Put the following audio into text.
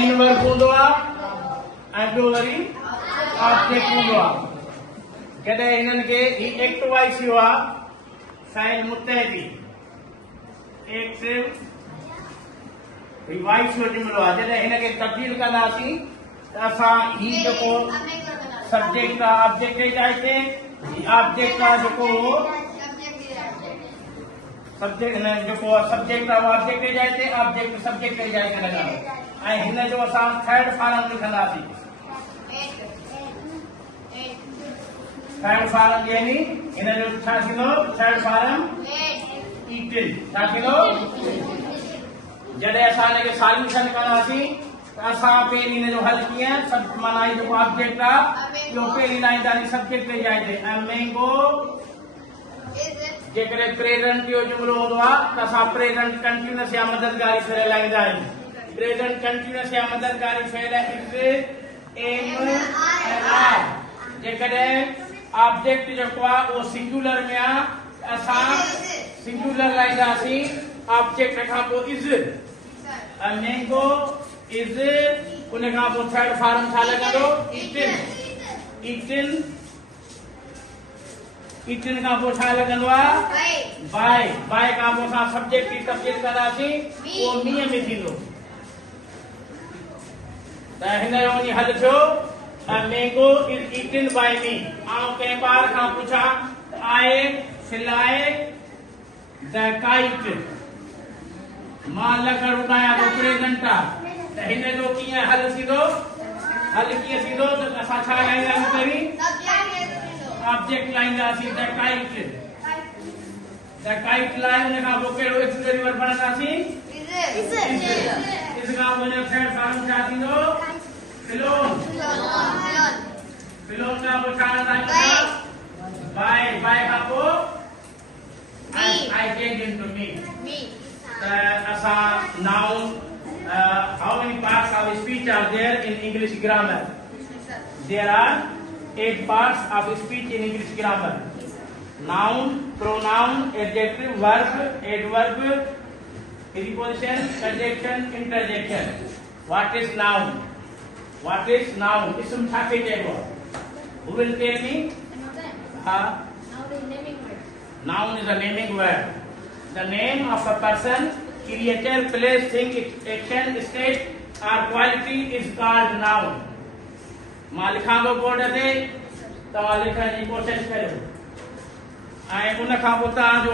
Main verb हूंदो आहे ऐं ॿियो वरी ऑब्जेक्ट हूंदो आहे। जॾहिं हिननि खे ही एक्ट वाइस थियो आहे फाइल मुतहदी एक्टिव वाइस जो जुमिलो आहे। जॾहिं हिनखे तब्दील कंदासीं त असां ही जेको सब्जेक्ट आहे ऑब्जेक्ट जी जाइ ते ऑब्जेक्ट आहे जेको सब्जेक्ट जेको सब्जेक्ट आहे ऑब्जेक्ट जी जाइ ते ऑब्जेक्ट सब्जेक्ट जी जाइ ते लॻायो ऐं हिन जो असां थर्ड फॉर्म लिखंदासीं। थर्ड फॉर्म यानी हिन जो छा थींदो थर्ड फॉर्म ईटिन छा थींदो। जॾहिं असां हिनखे सॉल्यूशन कंदासीं त असां पहिरीं हिन जो हल कीअं सभु माना ही जेको ऑब्जेक्ट आहे इहो पहिरीं लाईंदासीं सब्जेक्ट जी जाइ ते ऐं मैंगो जेकॾहिं प्रेजेंट जो जुमिलो हूंदो आहे त असां प्रेजेंट कंटिन्यूअस या मददगारी फेर लाईंदा आहियूं। प्रेजेंट कंटिन्यूअस या मददगारी फेर इज एम ऐं आर। जेकॾहिं ऑब्जेक्ट जेको आहे उहो सिंगुलर में आहे असां सिंगुलर लाईंदासीं ऑब्जेक्ट खां पोइ इज ऐं मैंगो इज उन खां पोइ थर्ड फॉर्म छा लॻंदो ईटिन ईटिन ईटिन खां पोइ छा लॻंदो आहे बाय बाय खां पोइ असां सब्जेक्ट जी तब्दील कंदासीं उहो मींहं में थींदो। त हिन जो वञी हल थियो मैंगो इज ईटिन बाय मी। आउं कंहिं ॿार खां पुछां आई फ्लाई द काइट मां लकड़ उॾायां थो प्रेजेंट आहे त हिन जो कीअं हल थींदो हल कीअं थींदो त असां छा लाईंदासीं पहिरीं ऑब्जेक्ट लाईंदासीं द काइट लाइ उन खां पोइ कहिड़ो एक्सिलरी वर्ब पढ़ंदासीं इस खां पोइ थर्ड फॉर्म छा थींदो फिलोन फिलोन खां पोइ छा कंदासीं बाय बाय खां पोइ I change into me. Noun, how many parts of speech are there in English grammar? There are 8 parts of speech in English grammar. Noun, pronoun, adjective, verb, adverb, preposition, conjunction, interjection. What is noun? What is noun? Ism tha ke jayego. Who will tell me? Noun is a naming word. The name of a person, creature, place, thing, action, state or quality is called noun. मां लिखां थो board ते तव्हां लिखण जी कोशिशि करियो ऐं उन खां पोइ तव्हां जो